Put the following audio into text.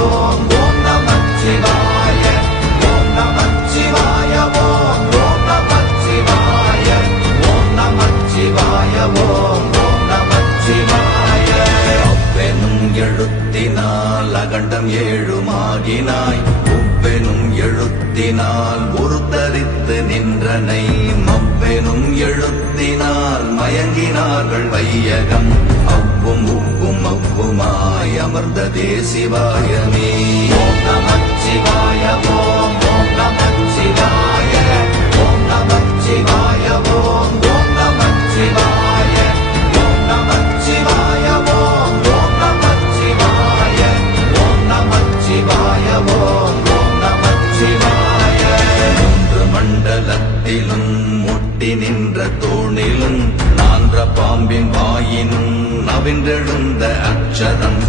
ஓம் ஓம் நமச்சிவாய ஓம் நமச்சிவாய ஓம் ஓம் நமச்சிவாய ஓம் நமச்சிவாய ஓம் ஓம் நமச்சிவாய. அவ்வெனும் எழுத்தினால் அகண்டம் ஏழுமாகினாய் உவ்வெனும் எழுத்தினால் உருத்தரித்து நின்றனை மவ்வெனும் எழுத்தினால் மயங்கினார்கள் வையகம் அவ்வும் உவ்வும் அவ்வுமாய் அமர்ந்ததே சிவாயமே. ஓம் நமச்சிவாய ஓம் ஓம் நமச்சிவாய ஓம் நமச்சிவாய ஓம் ஓம் நமச்சிவாய ஓம் நமச்சிவாய ஓம் ஓம் நமச்சிவாய ஓம் நமச்சிவாய ஓம் ஓம் நமச்சிவாய. மூன்று மண்டலத்திலும் முட்டி நின்ற தூணிலும் நான்ற பாம்பின் வாயினும் நவின்றெழுந்த அக்ஷரம்